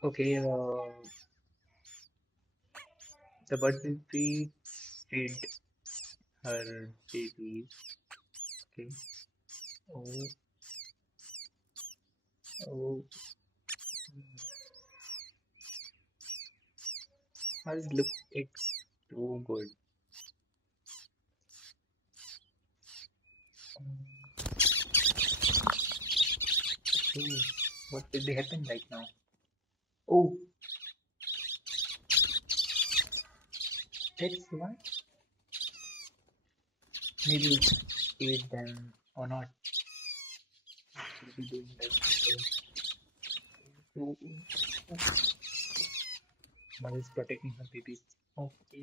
Okay, the bird will be feed her babies. Okay. Oh, oh. Hers look it's too good. Okay, what will be happen right now? Oh, that's why. Maybe eat them or not. We'll be doing that. So, mother is protecting her babies. Okay.